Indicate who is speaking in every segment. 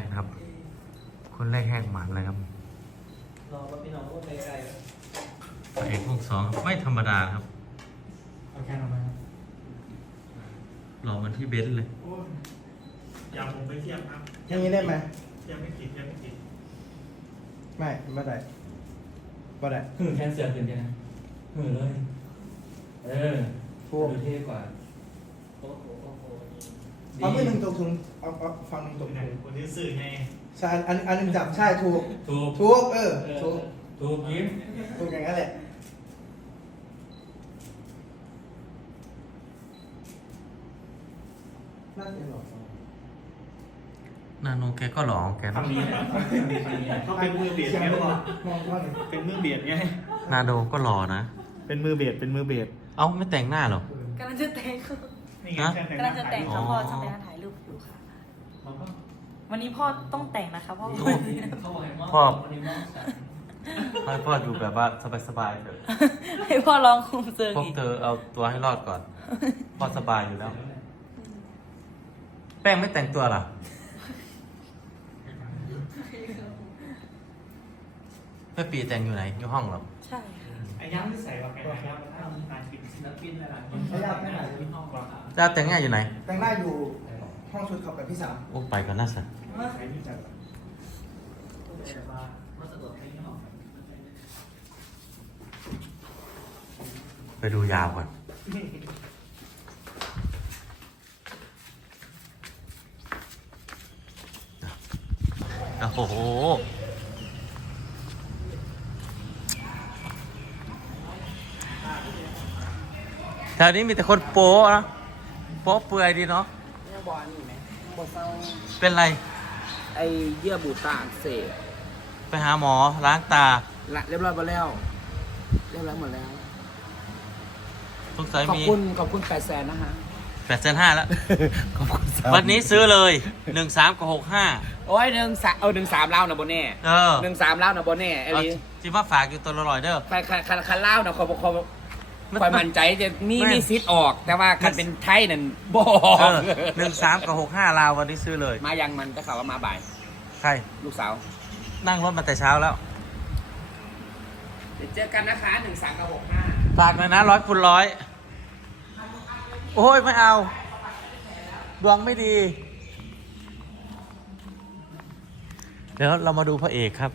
Speaker 1: กนะครับ คนแรกแหกหมันเลยครับ
Speaker 2: รอว่าพี่น้องพูดไกล
Speaker 1: พระเอกพวกสองไม่ธรรมดาครับ
Speaker 2: ๆเอาแค่นั้นไหมครับ
Speaker 1: หล่อเหมันพี่เบนซ์เลย
Speaker 3: โอ้ยอย่าผมไปเทียบครับ
Speaker 4: อย่างนี้ได้ไหม
Speaker 3: เทียบไม่ติดเทียบไม่ติด
Speaker 4: ไม่ไม่ได้ไม่ได้
Speaker 2: หือแคนเสือขึ้นกันนะหือเลย เออ
Speaker 4: พวก
Speaker 2: ดูเท่กว่า โอ้โหโอ้โห
Speaker 4: เอาไม่หนึ่งตกถุงเอาเอาฟังหนึ่งตก
Speaker 3: ไหน
Speaker 4: ถุง
Speaker 3: คนที่สื่อไง
Speaker 4: ใช่อันอันอันหนึ่งจับใช่ถูก
Speaker 2: ถูก
Speaker 4: ถูกเออ
Speaker 2: เออ
Speaker 4: ถูก
Speaker 2: ถูกยิ้ม
Speaker 4: ถูกอย่างนั้นแหละน่าจะหลอกสอง
Speaker 1: นาโนแกก็หล่อของแกนะ
Speaker 2: คำนี้แหละคำนี้แหละ
Speaker 3: เขาเป็นมือเบียด
Speaker 4: เสียง
Speaker 3: ไง
Speaker 4: ไม่
Speaker 3: พ่อ
Speaker 4: มองว่าไง
Speaker 3: เป็นมือเบียดไง
Speaker 1: นาโนก็หล่อนะ
Speaker 3: เป็นมือเบียดเป็นมือเบียด
Speaker 1: เอ้าไม่แต่งหน้าเหรอ
Speaker 5: กำลังจะแต่งค่ะ
Speaker 3: นี่ไง
Speaker 1: ฮะ
Speaker 3: แค่
Speaker 5: กำลังจะแต่ง
Speaker 1: อ๋
Speaker 5: ค่ะ
Speaker 1: อ
Speaker 5: พ่อจะแต่งถ่ายรูปอยู่ค่ะ
Speaker 2: เขาก็
Speaker 5: วันนี้พ่อต้องแต่งนะคะเพราะ
Speaker 2: โอ้
Speaker 5: ว่า
Speaker 2: เขาบอกให้มอบ
Speaker 1: พ่อ
Speaker 2: วันนี้มอบกัน
Speaker 1: ให้พ่ออยู่แบบว่าสบายๆเถอะ
Speaker 5: ให้พ่อลองคุมเซิง
Speaker 1: พวก
Speaker 5: อีก
Speaker 1: เธอเอาตัวให้รอดก่อน พ่อสบายอยู่แล้ว แป้งไม่แต่งตัวเหรอแม่ปีแต่งอยู่ไหนอยู่ห้องเหรอ
Speaker 5: ใช่ค่ะ
Speaker 3: ไอ้ย้ำที่ใส่ว่าแกไอ้ย้ำถ้ามาคิด
Speaker 2: ศิลปินอะไรล่ะ
Speaker 4: ใช้ยากแค่ไหน
Speaker 2: ที่ห้องก่อนครับ
Speaker 1: เจ้าแต่งหน้าอยู่ไหน
Speaker 4: แต่งหน้าอยู่ห้องชุดขับกับพี่สาว
Speaker 1: โอ้ไปก่อนน่าสั
Speaker 3: ใช้ที่จัด
Speaker 2: แต่ว่าวัสดุที่ห้อง
Speaker 1: ไปดูยาวก่อน โอ้โห แถวนี้มีแต่คนโป๊ะนะโป๊ะเปื่อยดีเนาะ
Speaker 6: เนี่ยบอลอยู่ไหมบอลเศร้า
Speaker 1: เป็นไร
Speaker 6: ไอเยื่อบุตาอักเสบ
Speaker 1: ไปหาหมอล้างตา
Speaker 6: ละเรียบร้อยหมดแล้ว เรียบร้อยหมดแล้ว
Speaker 1: สงสัย
Speaker 6: ขอบ
Speaker 1: มี
Speaker 6: คุณขอบคุณแปดแสนนะฮะ
Speaker 1: แปดเซนห้าแล้ว
Speaker 6: ขอบคุณสาม
Speaker 1: วันนี้ซื้อเลยหนึ่งสามกับหกห้า
Speaker 6: โอ้ยหนึ่งสามเอาหนึ่งสามเล่านะโบเน่
Speaker 1: เออ
Speaker 6: หนึ่งสามเล่านะโบเน่ไอ้
Speaker 1: เอา
Speaker 6: นี่
Speaker 1: จิมาฝากอยู่ตัวละร้อยเด้อ
Speaker 6: คันคันคันคันเล่านะเขาเขา คอยมั่นใจจะมี
Speaker 1: ไม่
Speaker 6: มีซิทออก แต่ว่าคันเป็นไทยนั่นบอ
Speaker 1: เออหนึ่งสามกับหกห้าลาววันนี้ซื้อเลย
Speaker 6: มายังมันก็ข่าวว่ามาบ่าย
Speaker 1: ใคร
Speaker 6: ลูกสาว
Speaker 1: นั่งรถมาแต่เช้าแล้ว
Speaker 6: เดี๋ยวเจอกันนะคะหนึ่งสามกับหกห้า
Speaker 1: ฝากหน่อยนะร้อยคูณร้อย โอ้ย ไม่เอา ดวงไม่ดี เดี๋ยวเรามาดูพระเอกครับ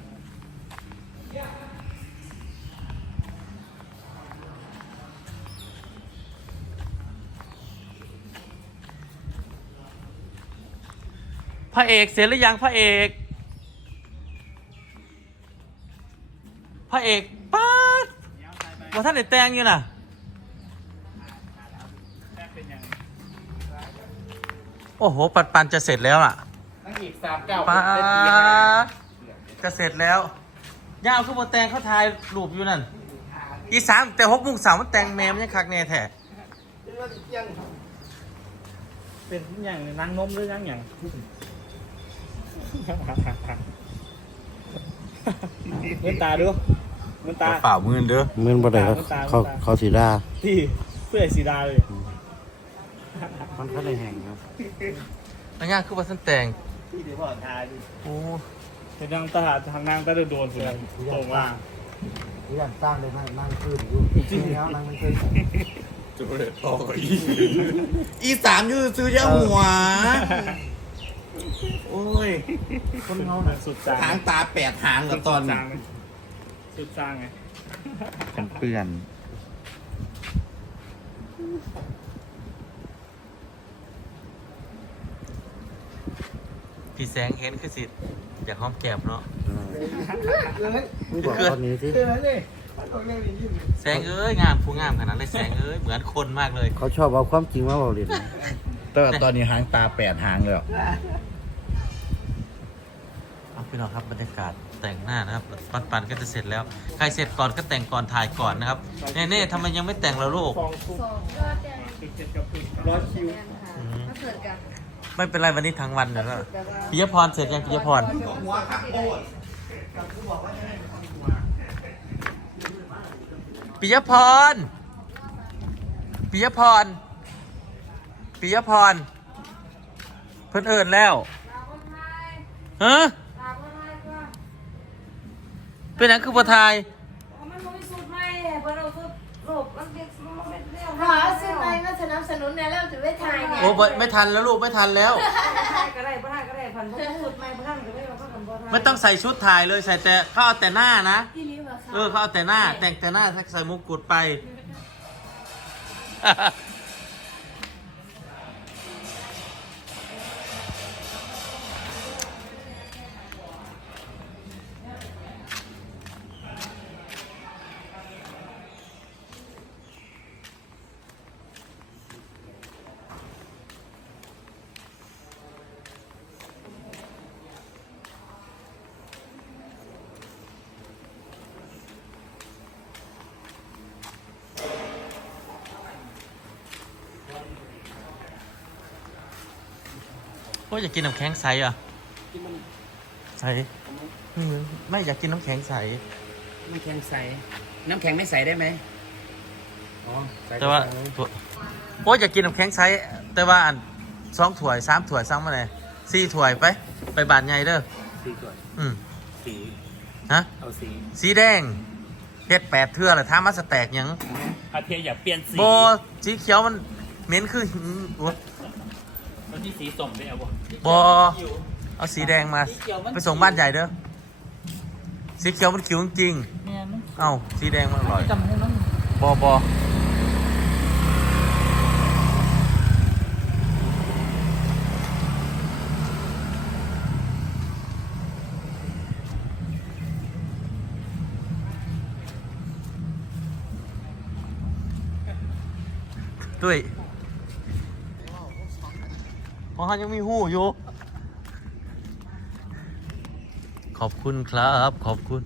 Speaker 1: พระเอกเสร็จหรือยังพระเอก พระเอกป๊าดว่าท่านได้แต่งอยู่น่ะ
Speaker 3: เป็นยัง
Speaker 1: โอ้โห ปันปันจะเสร็จแล้วล่ะ
Speaker 6: นั่งอีกสามเก้า
Speaker 1: ป๊า
Speaker 6: เล่นดีนะ
Speaker 1: ดจะเสร็จแล้วย่าเอาขึ้นมาแต่งเขาถ่ายรูปอยู่นั่น อีสามแต่หกโมุงสามมันแต่งแมมยังคักแน่แท้
Speaker 3: เป็นอย่างนางนมหรือยังอย่าง เงินตาดูเงินตา
Speaker 1: เปล่ามือเด้อ
Speaker 7: เงินบ่ได้เขา
Speaker 3: น้ำตาล
Speaker 7: เขา
Speaker 3: น้ำตาล
Speaker 7: เขาสีดา
Speaker 3: ที่เสื้อสีดาเลย
Speaker 7: มันเขาได้แห่งครับ
Speaker 1: อันย่าคือว่าท่านแต่ง
Speaker 3: ที่เดี๋ยวพ่อทาดิ
Speaker 1: โอ้
Speaker 3: เห็นนางตาทางนางตาโดนสุดตรงว่า
Speaker 7: ที่อยากสร้างเลยนั่งนั่งขึ้นอยู่จริงแล้วนั่งไม่ขึ้น
Speaker 6: อีสามยูซื้อยาหัว โอ้ย
Speaker 7: คนเขา
Speaker 3: เหมือนสุดจาง
Speaker 6: หางตาแปดหางกับตอน
Speaker 3: สุดจางสุดจางไง
Speaker 7: กันเปื่อน
Speaker 1: พี่แสงเห็นคือสิอยากหอมแก้มเนาะ
Speaker 7: มึงบอกตอนนี้สิ
Speaker 4: เจอแล้วเลยมันบอกเรื่องนี้ยิ้ม
Speaker 1: แสงเอ้ยงามผู้งามขนาดเลยแสงเอ้ยเหมือนคนมากเลย
Speaker 7: เขาชอบเอาความจริงมาบอกเล่นแต่ว่าตอนนี้หางตาแปดหางแล้ว
Speaker 1: เอา พี่น้องครับบรรยากาศแต่งหน้านะครับปันปันก็จะเสร็จแล้ว ใครเสร็จก่อนก็แต่งก่อนถ่ายก่อนนะครับเน่เน่ทำไมยังไม่แต่งล่ะลูก
Speaker 3: ฟองทุก
Speaker 5: สองยอดแดง
Speaker 3: ติดเจ็ดกับปิดร้อยคิว
Speaker 5: ถ้าเกิดกับ
Speaker 1: ไม่เป็นไรวันนี้ทั้งวันเดี๋ยวแล้ว
Speaker 5: แบบว่า
Speaker 1: ปิยพรเสร็จยังปิยพร
Speaker 6: หัวขับโบด
Speaker 1: ปิยพร ปิยพร ปิยพร เพิ่นเอิญแล้วเอฮะ เป็นหยังคือบ่ทาย
Speaker 8: ขอซื้อไปมาสนับสนุนในแล้วถือไว้ทายเนี่ย
Speaker 1: โอ้บ่ไม่ทันแล้วลูกไม่ทันแล้ว
Speaker 9: ก็ได้บ่ได้ก็ได้พันบ่สุดไม่บ่ทันก็ได้บ่ทันบ่ทัน
Speaker 1: ไม่ต้องใส่ชุดถ่ายเลยใส่แต่เขาเอาแต่หน้านะ
Speaker 8: ที่นี้มาค่ะ
Speaker 1: เออเขาเอาแต่หน้า แต่งแต่หน้าใส่มงกุฎไป อ้ยอยากกินน้ำแข็งใสอะใสไม่เหมือนไม่อยากกินน้ำแข็งใส
Speaker 6: น้ำแข็งใส น้ำแข็งไม่ใสได้ไหมอ๋อใส่
Speaker 1: แต่ว่าถั่วโอ้ยอยากกินน้ำแข็งใส แต่ว่าอันสองถ้วยสามถ้วยสั่งมาเลยสี่ถ้วยไป ไปบาทใหญ่เด้อ
Speaker 6: สีก่อน
Speaker 1: อืม
Speaker 6: สี
Speaker 1: ฮะ
Speaker 6: เอาสี
Speaker 1: สีแดงเฮ็ดแปดเทื่อละท้ามาสแต็กหยัง
Speaker 3: อาเทียอย่าเปลี่ยนสี
Speaker 1: โบสีเขียวมันเหม็นคือหืมโอ้ ย
Speaker 3: แล้วที่สีส้มได้เอาบ่
Speaker 1: บอเอาสีแดงมา ไปส่งบ้านใหญ่เด้อ สีเขียวมันขิวจริง
Speaker 5: แม่มัน
Speaker 1: ๆเอ้า สีแดงมันอร่อย
Speaker 5: จำให้มัน
Speaker 1: บอบอด้วย พราะเขายังมีหูอยู่ ขอบคุณครับ ขอบคุณ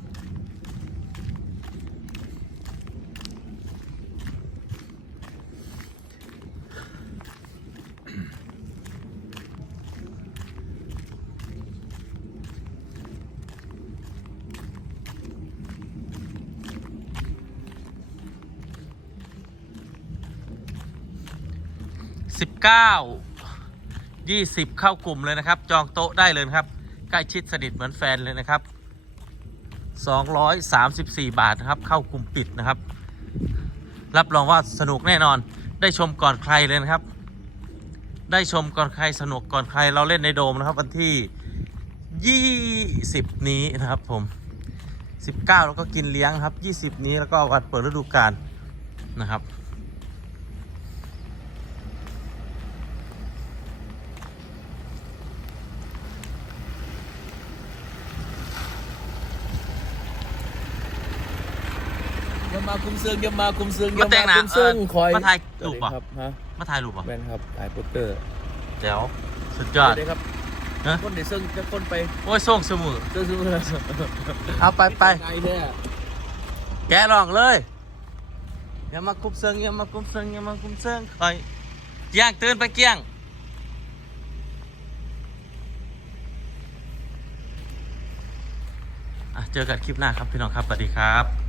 Speaker 1: สิบเก้า ยี่สิบเข้ากลุ่มเลยนะครับ จองโต๊ะได้เลยครับ ใกล้ชิดสนิทเหมือนแฟนเลยนะครับสองร้อยสามสิบสี่บาทนะครับ เข้ากลุ่มปิดนะครับ รับรองว่าสนุกแน่นอน ได้ชมก่อนใครเลยนะครับ ได้ชมก่อนใครสนุกก่อนใครเราเล่นในโดมนะครับ วันที่ยี่สิบนี้นะครับผมสิบเก้าแล้วก็กินเลี้ยงครับยี่สิบนี้แล้วก็วันเปิดฤดูกาลนะครับ
Speaker 7: ยามาคุมเซิงยามาคุมเซิง
Speaker 1: มาแต่งหน้า
Speaker 7: คุมเซิง
Speaker 1: เออ
Speaker 7: คอย
Speaker 1: มาถ่ายรูปเหรอ
Speaker 7: ครับฮะ
Speaker 1: มาถ่ายรูปเหรอะ
Speaker 7: แมนครับถ่ายโปสเตอร์
Speaker 1: เดี๋ยวสุดยอด
Speaker 7: เดี๋ยวครับ
Speaker 1: ฮะ
Speaker 7: คนเดี๋ยวเซิงจะคนไป
Speaker 1: โอ้ยส่งสมุน
Speaker 7: เซิงซื้อมา
Speaker 1: เอาไปไป
Speaker 7: ไกลเนี่ย
Speaker 1: แกะลองเลยอย่ามาคุบเซิงอย่ามาคุบเซิงอย่ามาคุบเซิงคอยเกี้ยงตื่นไปเกี้ยงอะเจอกันคลิปหน้าครับพี่น้องครับสวัสดีครับ